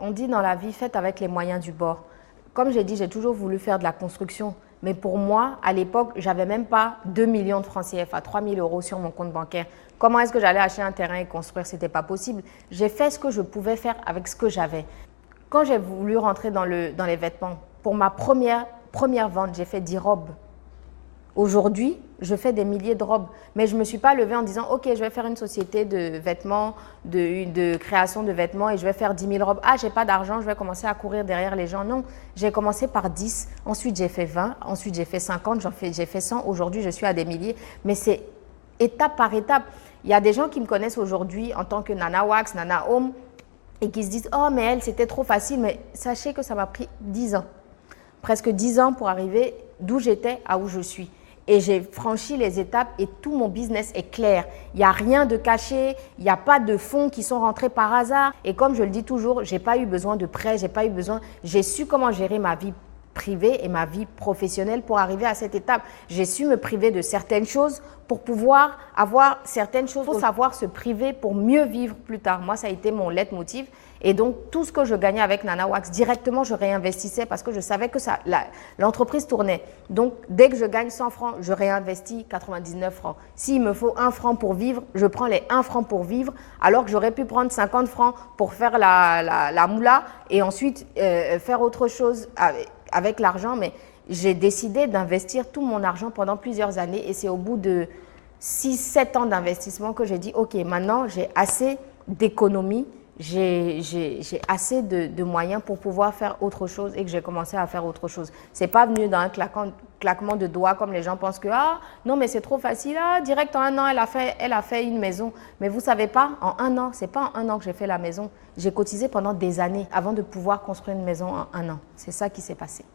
On dit dans la vie, faites avec les moyens du bord. Comme j'ai dit, j'ai toujours voulu faire de la construction. Mais pour moi, à l'époque, je n'avais même pas 2 millions de francs CFA, 3 000 € sur mon compte bancaire. Comment est-ce que j'allais acheter un terrain et construire? Ce n'était pas possible. J'ai fait ce que je pouvais faire avec ce que j'avais. Quand j'ai voulu rentrer dans les vêtements, pour ma première vente, j'ai fait 10 robes. Aujourd'hui, je fais des milliers de robes, mais je ne me suis pas levée en disant « Ok, je vais faire une société de vêtements, de création de vêtements et je vais faire 10 000 robes. Ah, je n'ai pas d'argent, je vais commencer à courir derrière les gens. » Non, j'ai commencé par 10, ensuite j'ai fait 20, ensuite j'ai fait 50, j'ai fait 100. Aujourd'hui, je suis à des milliers, mais c'est étape par étape. Il y a des gens qui me connaissent aujourd'hui en tant que Nana Wax, Nana Home et qui se disent « Oh, mais elle, c'était trop facile. » Mais sachez que ça m'a pris 10 ans, presque 10 ans pour arriver d'où j'étais à où je suis. Et j'ai franchi les étapes et tout mon business est clair. Il n'y a rien de caché, il n'y a pas de fonds qui sont rentrés par hasard. Et comme je le dis toujours, je n'ai pas eu besoin de prêts, j'ai su comment gérer ma vie privée et ma vie professionnelle pour arriver à cette étape. J'ai su me priver de certaines choses pour pouvoir avoir certaines choses. Il faut savoir se priver pour mieux vivre plus tard. Moi, ça a été mon leitmotiv. Et donc, tout ce que je gagnais avec Nana Wax, directement, je réinvestissais parce que je savais que l'entreprise tournait. Donc, dès que je gagne 100 francs, je réinvestis 99 francs. S'il me faut 1 franc pour vivre, je prends les 1 franc pour vivre, alors que j'aurais pu prendre 50 francs pour faire la moula et ensuite faire autre chose avec l'argent. Mais j'ai décidé d'investir tout mon argent pendant plusieurs années et c'est au bout de 6-7 ans d'investissement que j'ai dit « Ok, maintenant, j'ai assez d'économies. » J'ai assez de moyens pour pouvoir faire autre chose et que j'ai commencé à faire autre chose. Ce n'est pas venu dans un claquement de doigts comme les gens pensent que « Ah, non, mais c'est trop facile. Ah, direct en 1 an, elle a fait une maison. » Mais vous ne savez pas, en 1 an, ce n'est pas en 1 an que j'ai fait la maison. J'ai cotisé pendant des années avant de pouvoir construire une maison en 1 an. C'est ça qui s'est passé.